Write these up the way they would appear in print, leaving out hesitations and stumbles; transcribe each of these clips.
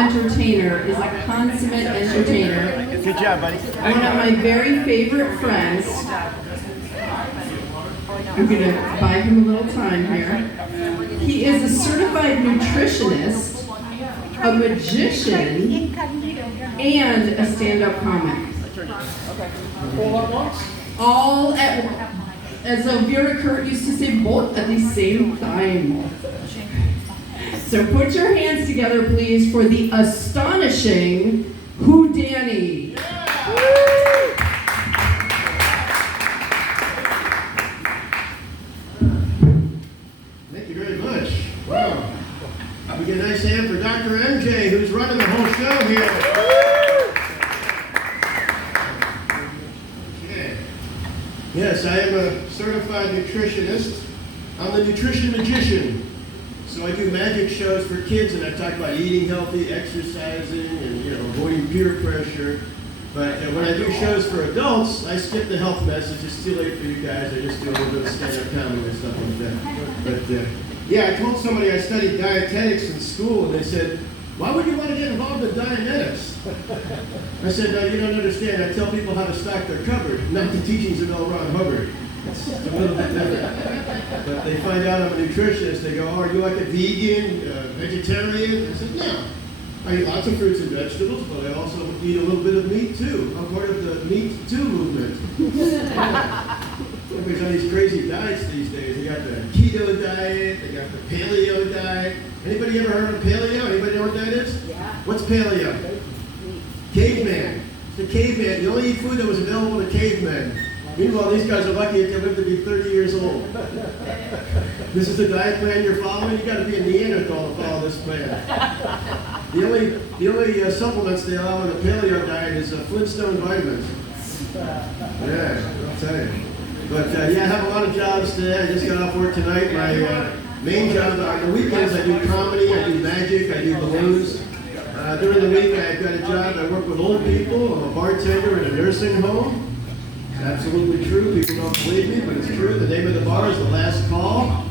entertainer, is a consummate entertainer. Good job, buddy. One of my very favorite friends. I'm going to buy him a little time here. He is a certified nutritionist, a magician, and a stand-up comic. All at once? All at, as Vera Kurt used to say, both at the same time. So put your hands together, please, for the astonishing HOUDANNY. Thank you very much. Wow. We get a nice hand for Dr. MJ, who's running the whole show here. Okay. Yes, I am a certified nutritionist. I'm the nutrition magician. So I do magic shows for kids, and I talk about eating healthy, exercising, and avoiding peer pressure. But when I do shows for adults, I skip the health message. It's too late for you guys. I just do a little bit of stand-up comedy and stuff like that. But yeah, I told somebody I studied dietetics in school, and they said, "Why would you want to get involved in dietetics?" I said, "No, you don't understand. I tell people how to stock their cupboard, not the teachings of L. Ron Hubbard." It's a little bit different. But they find out I'm a nutritionist. They go, "Oh, are you like a vegan, vegetarian?" I said, "No. I eat lots of fruits and vegetables, but I also eat a little bit of meat too. I'm part of the Meat Too movement." Everybody's on these crazy diets these days. They got the keto diet, they got the paleo diet. Anybody ever heard of paleo? Anybody know what that is? Yeah. What's paleo? Caveman. It's the caveman. You only eat food that was available to cavemen. Meanwhile, these guys are lucky if they live to be 30 years old. This is the diet plan you're following? You got to be a Neanderthal to follow this plan. The only supplements they allow in the paleo diet is Flintstone vitamins. Yeah, I'll tell you. But yeah, I have a lot of jobs today. I just got off work tonight. My main job on the weekends, I do comedy, I do magic, I do balloons. During the week, I've got a job. I work with old people. I'm a bartender in a nursing home. It's absolutely true. People don't believe me, but it's true. The name of the bar is The Last Call.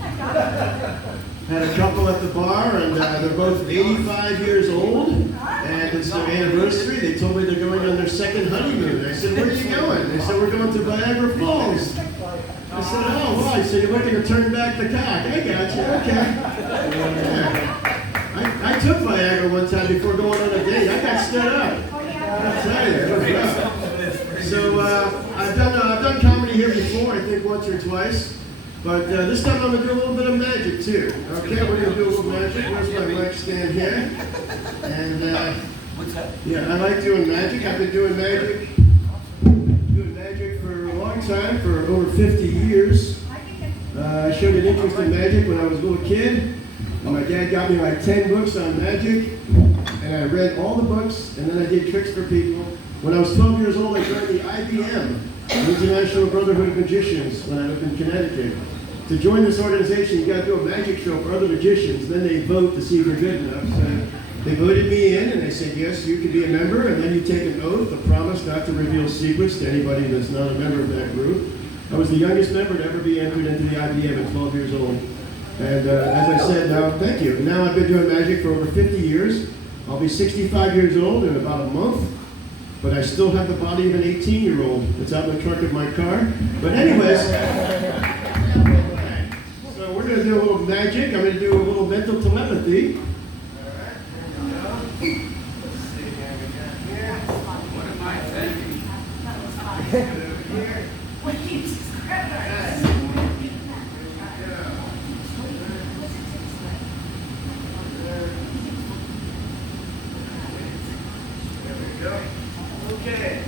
Had a couple at the bar, and they're both 85 years old, and it's their anniversary. They told me they're going on their second honeymoon. I said, "Where are you going?" They said, "We're going to Niagara Falls." I said, "Oh, why?" So you're looking to turn back the cock. I got you, okay. I took Viagra one time before going on a date. I got stood up. I'll tell you, it was rough. So I've done comedy here before, I think once or twice. But this time I'm going to do a little bit of magic too. Okay, we're going to do a little magic. Where's my mic stand here? And yeah, I like doing magic. I've been doing magic for a long time, for over 50 years. I showed an interest in magic when I was a little kid. And my dad got me like 10 books on magic. And I read all the books, and then I did tricks for people. When I was 12 years old, I joined the IBM, the International Brotherhood of Magicians, when I lived in Connecticut. To join this organization, you got to do a magic show for other magicians. Then they vote to see if you're good enough. So they voted me in, and they said, yes, you can be a member. And then you take an oath, a promise not to reveal secrets to anybody that's not a member of that group. I was the youngest member to ever be entered into the IBM at 12 years old. And as I said, now, thank you. Now I've been doing magic for over 50 years. I'll be 65 years old in about a month. But I still have the body of an 18-year-old. It's out in the trunk of my car. But anyways, so we're going to do a little magic. I'm going to do a little mental telepathy. All right. Let's see here. What am I thinking? What keeps Okay.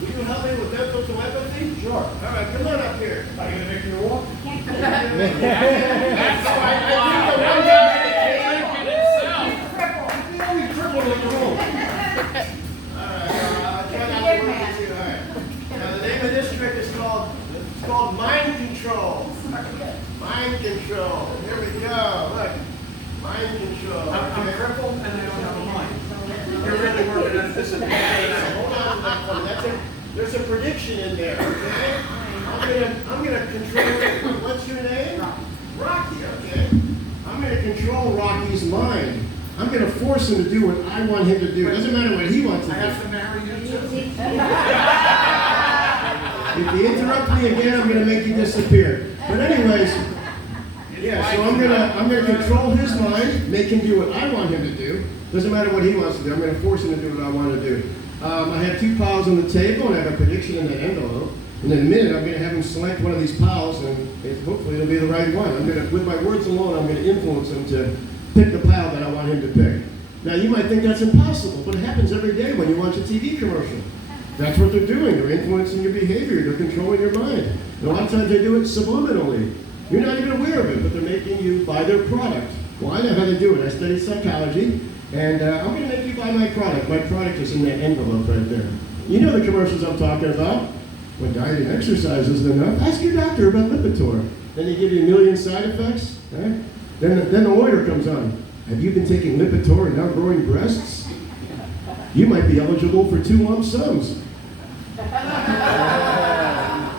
Will you help me with mental telepathy? Sure. All right, come on up here. Are you going to make me walk? I think the one guy can itself. The only cripple in the room. All right, I'll try not to work with you. All right. Now, the name of this trick is called mind control. Mind control. Here we go. Look. Mind control. I'm crippled and I don't have a mind. You're really working on this. Hold on to that one. There's a prediction in there, okay? I'm gonna control, what's your name? Rocky, okay. I'm gonna control Rocky's mind. I'm going to force him to do what I want him to do. It doesn't matter what he wants to I do. have to marry you too. If you interrupt me again, I'm going to make you disappear. But anyways, yeah, so I'm gonna control his mind, make him do what I want him to do. Doesn't matter what he wants to do. I'm going to force him to do what I want to do. I have 2 piles on the table, and I have a prediction in that envelope. And in a minute, I'm going to have him select one of these piles, and hopefully it'll be the right one. I'm going to, with my words alone, I'm going to influence him to pick the pile that I want him to pick. Now, you might think that's impossible, but it happens every day when you watch a TV commercial. That's what they're doing. They're influencing your behavior. They're controlling your mind. And a lot of times they do it subliminally. You're not even aware of it, but they're making you buy their product. Well, I know how to do it. I studied psychology, and I'm going to make you buy my product. My product is in that envelope right there. You know the commercials I'm talking about. When diet and exercise isn't enough, ask your doctor about Lipitor. Then they give you a million side effects. Right? Then the lawyer comes on. Have you been taking Lipitor and now growing breasts? You might be eligible for 2 lump sums.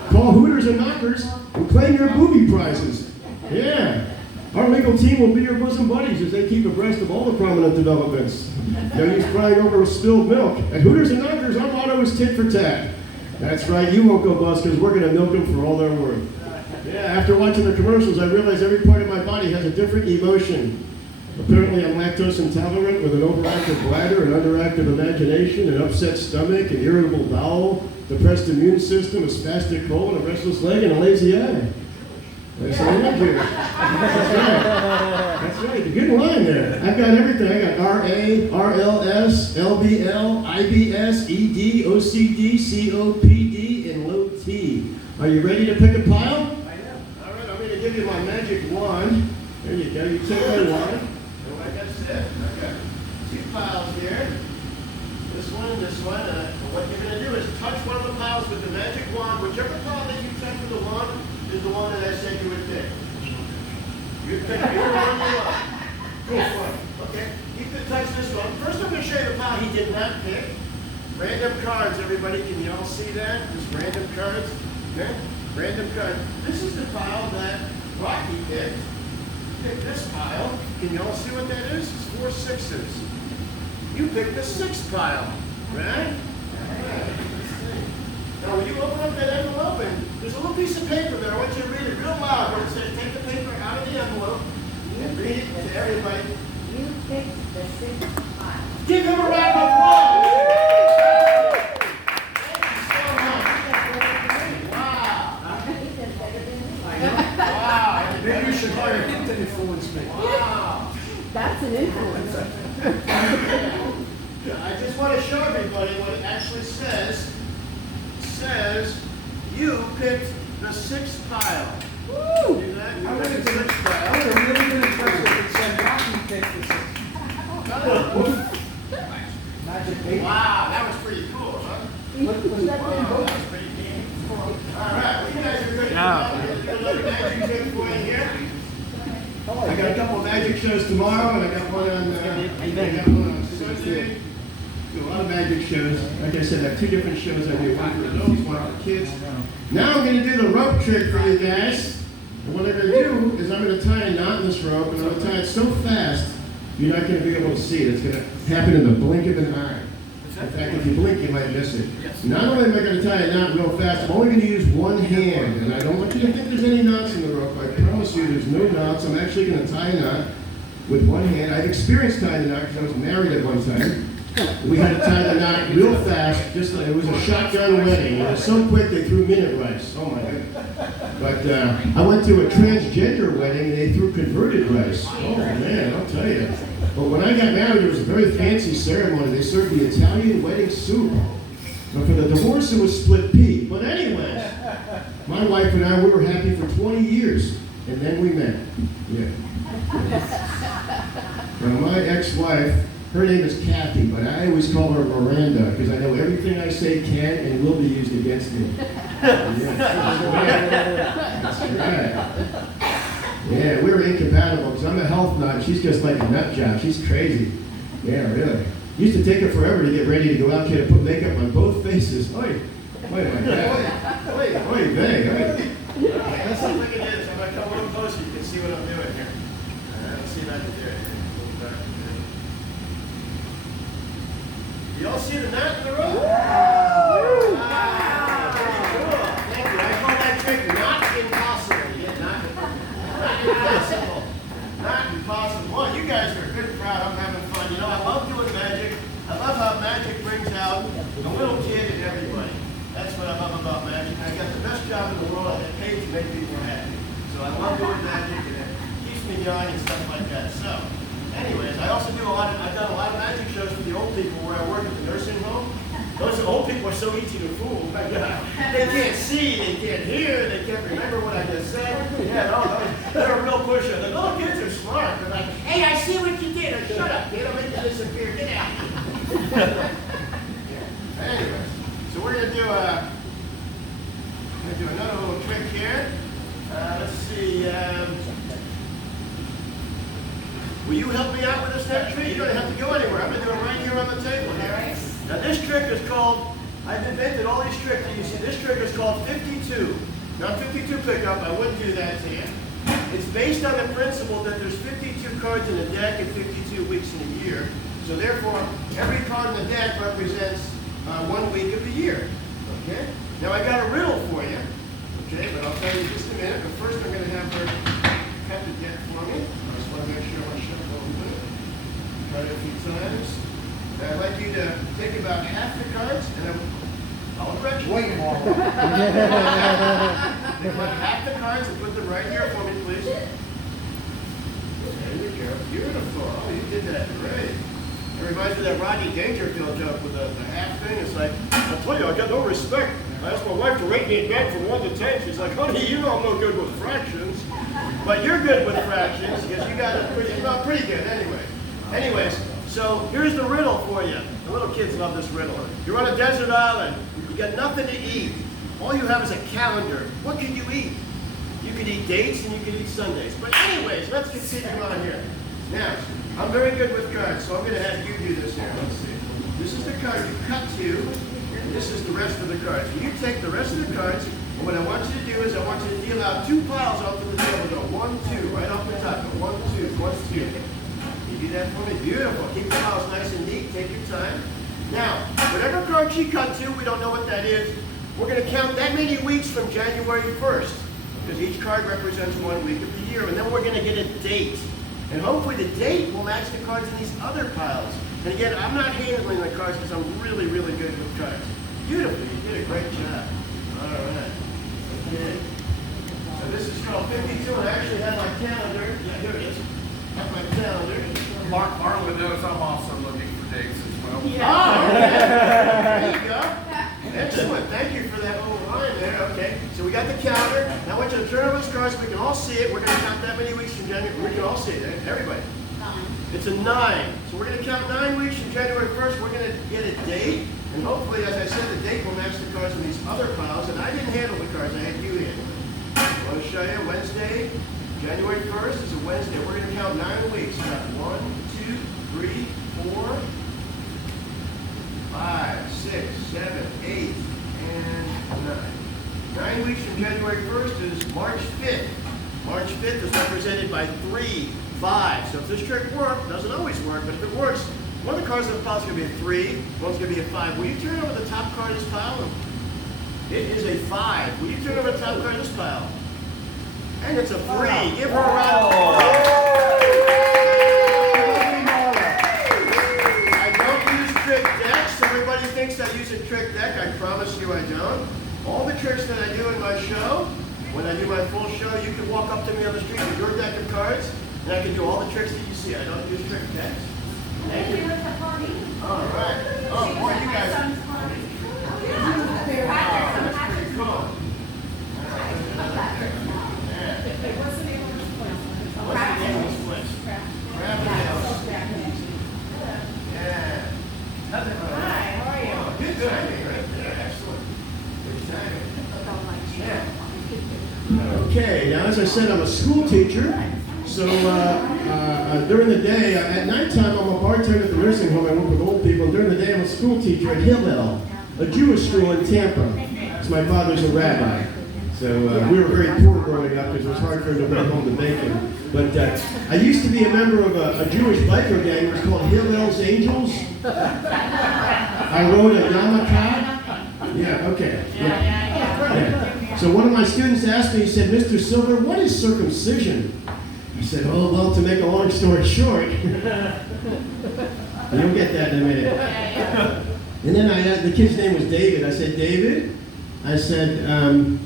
Call Hooters and Knockers and claim your booby prizes. Yeah. Our legal team will be your bosom buddies as they keep abreast of all the prominent developments. No use crying over spilled milk. At Hooters and Knockers, our motto is tit for tat. That's right, you won't go bust because we're going to milk them for all they're worth. Yeah, after watching the commercials, I realized every part of my body has a different emotion. Apparently, I'm lactose intolerant with an overactive bladder, an underactive imagination, an upset stomach, an irritable bowel, depressed immune system, a spastic colon, a restless leg, and a lazy eye. That's all I do. That's right. That's right. A good line there. I've got everything. I got RA, RLS, LBL, IBS, ED, OCD, COPD, and low T. Are you ready to pick a pile? I am. All right. I'm going to give you my magic wand. There you go. You take my wand. And like I said, I've got 2 piles here. This one and this one. What you're going to do is touch one of the piles with the magic wand. Whichever pile that you touch with the wand is the one that I said you would pick. You pick the one you want. Go for it. Okay. You can touch this one. First, I'm going to show you the pile he did not pick. Random cards, everybody. Can you all see that? Just random cards. Okay. Random cards. This is the pile that Rocky picked. Pick this pile. Can you all see what that is? It's 4 6s. You picked the 6th pile, right? Now, when you open up that envelope, and there's a little piece of paper there, I want you to read it real loud where it says, take the paper out of the envelope and read it to everybody. You picked the 6th pile. Give him a round of applause! Thank you so much. Wow. He did better than me. Wow. Maybe you should hire him to influence me. Wow. That's an influencer. I just want to show everybody what it actually says. It says, you picked the 6th pile. Woo! See that? You I would picked have the been 6th pile. really been impressed if it said Rocky picked the 6th. Magic paper. Wow, that was pretty cool, huh? Wow, that was pretty neat. All right, well, you guys are ready to go. Another magic trick for you here. I got a couple of magic shows tomorrow, and I got one on Sunday. Do a lot of magic shows. Like I said, I have 2 different shows I do. One for adults, one for kids. Now I'm going to do the rope trick for you guys. And what I'm going to do is I'm going to tie a knot in this rope, and I'm going to tie it so fast, you're not going to be able to see it. It's going to happen in the blink of an eye. In fact, if you blink, you might miss it. Not only am I going to tie a knot real fast, I'm only going to use one hand. And I don't want you to think there's any knots in the rope. I promise you there's no knots. I'm actually going to tie a knot with one hand. I've experienced tying a knot because I was married at one time. We had to tie the knot real fast. Just like, it was a shotgun wedding. It was so quick they threw minute rice. Oh my goodness. But I went to a transgender wedding and they threw converted rice. Oh man, I'll tell you. But when I got married, it was a very fancy ceremony. They served the Italian wedding soup. But for the divorce, it was split pea. But anyways, my wife and I, we were happy for 20 years. And then we met. Yeah. Now, my ex-wife, her name is Kathy, but I always call her Miranda because I know everything I say can and will be used against me. Yeah, that's right. Yeah, we were incompatible because I'm a health nut. She's just like a nut job. She's crazy. Yeah, really. Used to take her forever to get ready to go out here and put makeup on both faces. Oi, my God. Oi, bang. Let's see if we can do this. I'm going to come a little closer. You can see what I'm doing here. Let's see if I can do it. You all see the knot in the rope? Wow. Pretty cool. Thank you. I call that trick not impossible. Yeah, not impossible. Not impossible. Well, you guys are a good crowd. I'm having fun. You know, I love doing magic. I love how magic brings out a little kid in everybody. That's what I love about magic. I got the best job in the world. I get paid to make people happy. So I love doing magic, and it keeps me young and stuff like that. So, anyways, I've done a lot of magic shows for the old people where I work at the nursing home. Those old people are so easy to fool. My God. They can't see, they can't hear, they can't remember what I just said. Yeah, no, they're a real pusher. The little kids are smart. They're like, hey, I see what you did. Or, shut up, kid. I'll make you disappear. Get out. Anyways, so we're going to do another little trick here. Let's see. Will you help me out with this next trick? You don't have to go anywhere. I'm going to do it right here on the table here. Now this trick is called, I've invented all these tricks. You see, this trick is called 52. Not 52 pickup, I wouldn't do that to you. It's based on the principle that there's 52 cards in a deck and 52 weeks in a year. So therefore, every card in the deck represents 1 week of the year. Okay? Now I got a riddle for you. Okay, but I'll tell you in just a minute. But first I'm going to have her cut the deck for me. I just want to make sure my shuffle a little bit. Try it a few times. And I'd like you to take about half the cards, and I'll correct you. Wait, Mom. Take about half the cards and put them right here for me, please. There you go. Beautiful. Oh, you did that great. It reminds me of that Rodney Dangerfield joke with the half thing. It's like, I'll tell you, I got no respect. I asked my wife to rate me in bed from 1 to 10. She's like, honey, you know I'm no good with fractions. But you're good with fractions because you got it pretty good anyway. Anyways, so here's the riddle for you. The little kids love this riddle. You're on a desert island. You got nothing to eat. All you have is a calendar. What can you eat? You could eat dates and you could eat Sundays. But anyways, let's continue on here. Now, I'm very good with cards, so I'm going to have you do this here. Let's see. This is the card you cut to, and this is the rest of the cards. You take the rest of the cards, and what I want you to do is I want you to deal out 2 piles out to the table. Go 1, 2, right off the top. Go 1, 2, 1, 2. You do that for me? Beautiful. Keep the piles nice and neat. Take your time. Now, whatever card she cut to, we don't know what that is. We're going to count that many weeks from January 1st, because each card represents 1 week of the year, and then we're going to get a date. And hopefully the date will match the cards in these other piles. And again, I'm not handling the cards because I'm really, really good with cards. Beautiful. You did a great job. All right. Okay. So this is called 52, and I actually have my calendar. Yeah, here it is. I have my calendar. Marla knows I'm also looking for dates as well. Yeah. Oh, okay. There you go. Excellent. Thank you for that little line there. Okay. So we got the calendar. Now I want you to turn over those cards so we can all see it. We're going to count that many weeks from January. We can all see it. Everybody. It's a 9. So we're going to count 9 weeks from January 1st. We're going to get a date. And hopefully, as I said, the date will match the cards in these other piles. And I didn't handle the cards. I had you handle it. I want to show you Wednesday. January 1st is a Wednesday. We're going to count 9 weeks. We got 1, 2, 3, 4, 5, 6, 7, 8, and 9. 9 weeks from January 1st is March 5th. March 5th is represented by 3, 5. So if this trick works, doesn't always work, but if it works, one of the cards in the pile is going to be a 3, one's going to be a 5. Will you turn over the top card of this pile? It is a 5. Will you turn over the top card of this pile? And it's a 3. Give her a round of applause. I don't use trick decks. Everybody thinks I use a trick deck. I promise you I don't. All the tricks that I do in my show, when I do my full show, you can walk up to me on the street with your deck of cards, and I can do all the tricks that you see. I don't use trick decks. Thank you. All right. Oh, boy, you guys. That's pretty cool. What's the name of this place? What's the name of this place? Rabbit. Yeah. Hi, how are you? Oh, good timing right there. Excellent. Good timing. Yeah. Okay, now as I said, I'm a school teacher. So during the day, at nighttime, I'm a bartender at the nursing home. I work with old people. And during the day, I'm a school teacher at Hillel, a Jewish school in Tampa. So my father's a rabbi. So we were very poor growing up because it was hard for him to bring home the bacon. But I used to be a member of a Jewish biker gang. It was called Hillel's Angels. I wrote a Yamaka. Yeah, okay. Yeah. So one of my students asked me, he said, Mr. Silver, what is circumcision? I said, oh, well, to make a long story short, you'll get that in a minute. And then the kid's name was David. I said, David? I said,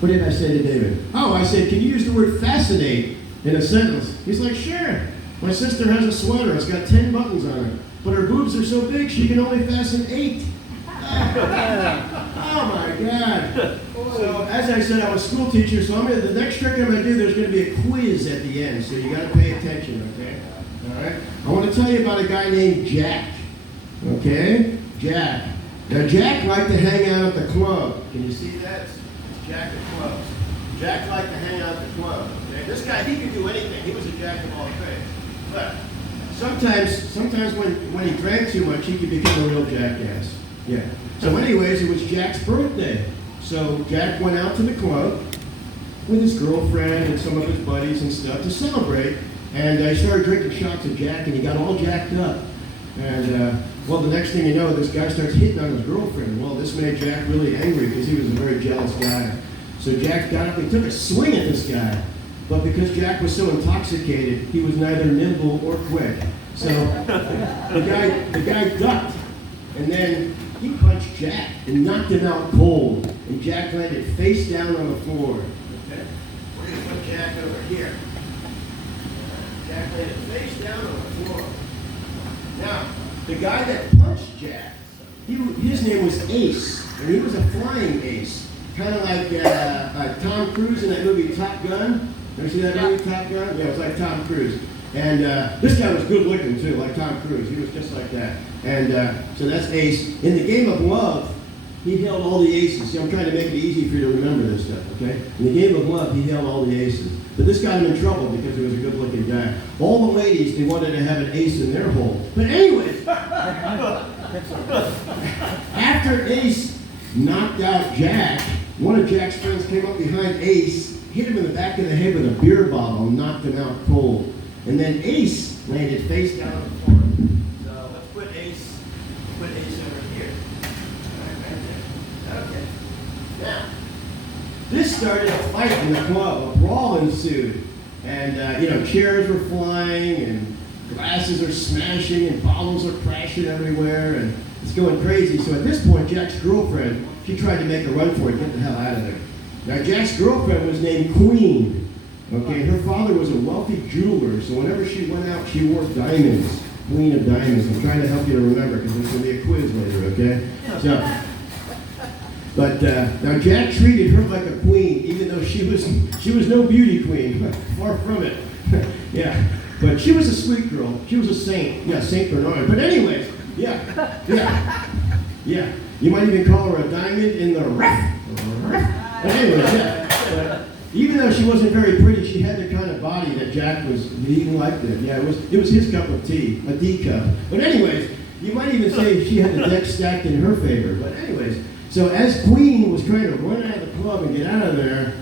what did I say to David? Oh, I said, can you use the word fascinate in a sentence? He's like, sure. My sister has a sweater. It's got 10 buttons on it. But her boobs are so big, she can only fasten 8. Oh, my God. So, as I said, I'm a school teacher, so the next trick I'm going to do, there's going to be a quiz at the end, so you got to pay attention, okay? All right? I want to tell you about a guy named Jack. Okay? Jack. Now, Jack liked to hang out at the club. Can you see that? It's Jack at clubs. Jack liked to hang out at the club. Okay? This guy, he could do anything. He was a jack of all trades. But sometimes when he drank too much, he could become a real jackass. Yeah. So anyways, it was Jack's birthday. So Jack went out to the club with his girlfriend and some of his buddies and stuff to celebrate. And he started drinking shots of Jack, and he got all jacked up. And, well, the next thing you know, this guy starts hitting on his girlfriend. Well, this made Jack really angry because he was a very jealous guy. So Jack got up and took a swing at this guy. But because Jack was so intoxicated, he was neither nimble or quick. So the guy ducked, and then he punched Jack and knocked him out cold. And Jack landed face down on the floor. Okay? We're going to put Jack over here. Jack landed face down on the floor. Now, the guy that punched Jack, his name was Ace, and he was a flying ace. Kind of like Tom Cruise in that movie Top Gun. Ever see that movie, Top Gun? Yeah, it was like Tom Cruise. And this guy was good looking too, like Tom Cruise. He was just like that. And so that's Ace. In the game of love, he held all the aces. See, I'm trying to make it easy for you to remember this stuff, okay? In the game of love, he held all the aces. But this got him in trouble because he was a good looking guy. All the ladies, they wanted to have an ace in their hole. But anyways, after Ace knocked out Jack, one of Jack's friends came up behind Ace, hit him in the back of the head with a beer bottle, and knocked him out cold. And then Ace landed face down on the floor. So let's put Ace over here. All right, right there. Okay. Now, this started a fight in the club. A brawl ensued. And, chairs were flying, and glasses are smashing, and bottles are crashing everywhere, and it's going crazy. So at this point, Jack's girlfriend, she tried to make a run for it, get the hell out of there. Now, Jack's girlfriend was named Queen. Okay, her father was a wealthy jeweler, so whenever she went out, she wore diamonds. Queen of diamonds. I'm trying to help you to remember because there's going to be a quiz later, okay? So, but now Jack treated her like a queen, even though she was no beauty queen, far from it. Yeah, but she was a sweet girl. She was a saint. Yeah, Saint Bernard. But anyways, yeah. You might even call her a diamond in the rough. But anyways, yeah. But even though she wasn't very pretty, she had the kind of body that Jack he liked it. Yeah, it was his cup of tea, a tea cup. But anyways, you might even say she had the deck stacked in her favor. But anyways, so as Queen was trying to run out of the club and get out of there,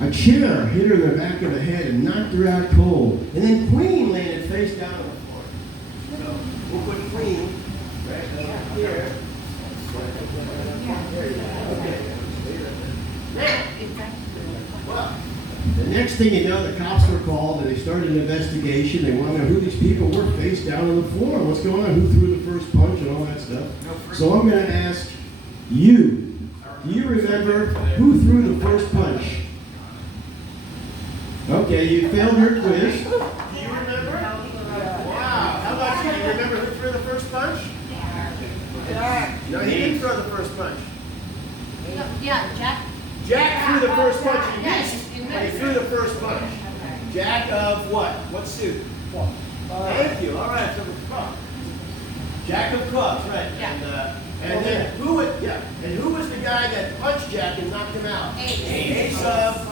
a chair hit her in the back of the head and knocked her out cold. And then Queen landed face down on the floor. So we'll put Queen right over here. Now, well, the next thing you know, the cops were called and they started an investigation. They wanted to know who these people were face down on the floor. What's going on? Who threw the first punch and all that stuff? So I'm going to ask you. Do you remember who threw the first punch? Okay, you failed your quiz. Do you remember? Wow. How about you? Do you remember who threw the first punch? No, he didn't throw the first punch. Yeah, Jack. Jack threw the first punch. He missed. He threw the first punch. Jack of what? What suit? Thank you. All right. So Jack of clubs, right? Yeah. And then who was the guy that punched Jack and knocked him out? Ace of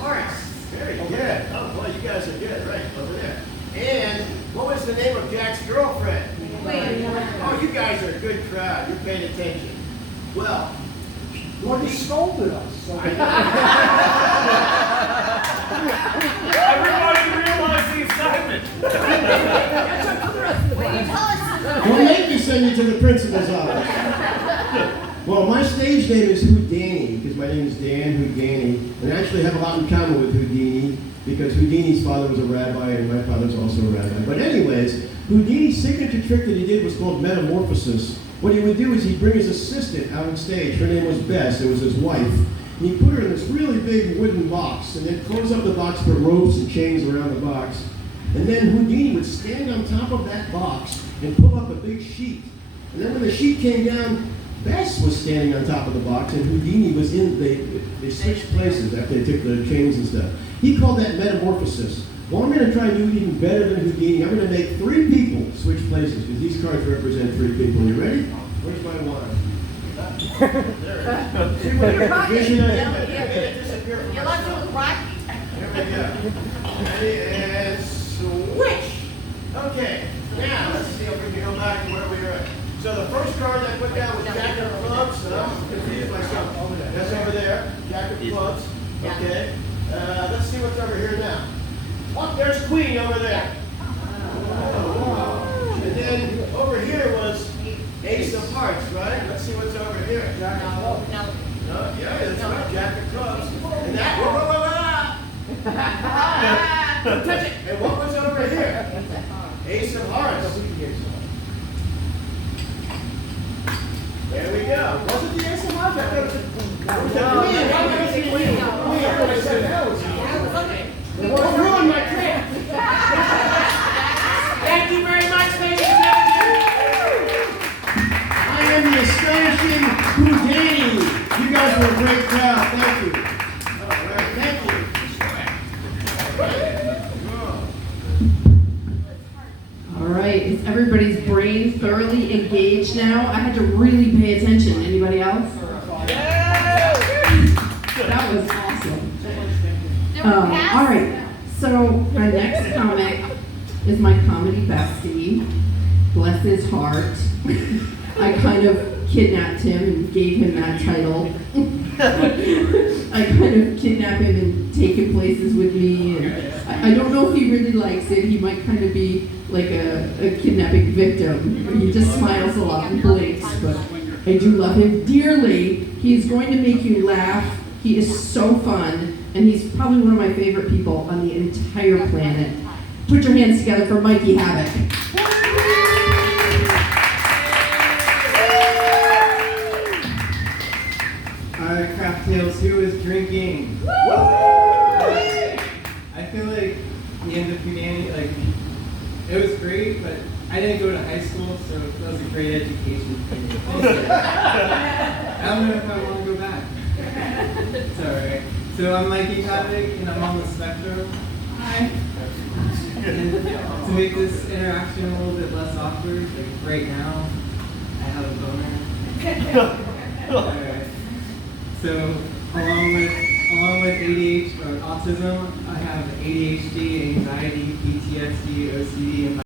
hearts. Very good. Oh boy, you guys are good, right over there. And what was the name of Jack's girlfriend? Oh, you guys are a good crowd. You're paying attention. Well, Well, he scolded us. So Everybody realize the assignment. Will you tell us? don't make me send you to the principal's office. Well, my stage name is Houdini, because my name is Dan Houdini, and I actually have a lot in common with Houdini, because Houdini's father was a rabbi, and my father's also a rabbi. But anyways, Houdini's signature trick that he did was called metamorphosis. What he would do is he'd bring his assistant out on stage. Her name was Bess, it was his wife. And he'd put her in this really big wooden box, and then close up the box, put ropes and chains around the box. And then Houdini would stand on top of that box and pull up a big sheet. And then when the sheet came down, Bess was standing on top of the box, and Houdini was they switched places after they took the chains and stuff. He called that metamorphosis. Well, I'm going to try and do it even better than Houdini. I'm going to make 3 people switch places, because these cards represent 3 people. You ready? Where's my wand? There it is. See what vision I have? It disappeared from You my like to stuff. look right? Here we go. Ready, and switch! Okay, now let's see if we can go back to where we were at. So the first card I put down was Jack of Clubs, and I'm confused myself. That's over there, Jack of Clubs. Okay. Let's see what's over here now. Oh, there's Queen over there. And then over here was Ace of Hearts, right? Let's see what's over here. Jack of Clubs. No. No, yeah, that's right, Jack of Clubs. And that, touch it. And what was over here? Ace of Hearts. There we go. Was it the Ace of Hearts? I thought it was the Queen. Why was it the Queen? I said that was Don't ruin my trick. Thank you very much, ladies and gentlemen. I am the astonishing Houdini. You guys were a great crowd. Thank you. All right, thank you. All right, is everybody's brain thoroughly engaged now? I had to really pay attention. Anybody else? That was awesome. All right, so my next comic is my comedy bestie. Bless his heart. I kind of kidnapped him and gave him that title. I kind of kidnap him and take him places with me. And I don't know if he really likes it. He might kind of be like a kidnapping victim. He just smiles a lot and blinks, but I do love him dearly. He's going to make you laugh. He is so fun, and he's probably one of my favorite people on the entire planet. Put your hands together for Mikey Havoc. Alright, Craft Tales, who is drinking? I feel like the end of Houdini, like, it was great, but I didn't go to high school, so that was a great education for me. I don't know if I want to go back. It's alright. So I'm Mikey Havoc, and I'm on the spectrum. Hi. And to make this interaction a little bit less awkward, like right now, I have a boner. Alright. So along with ADHD or autism, I have ADHD, anxiety, PTSD, OCD, and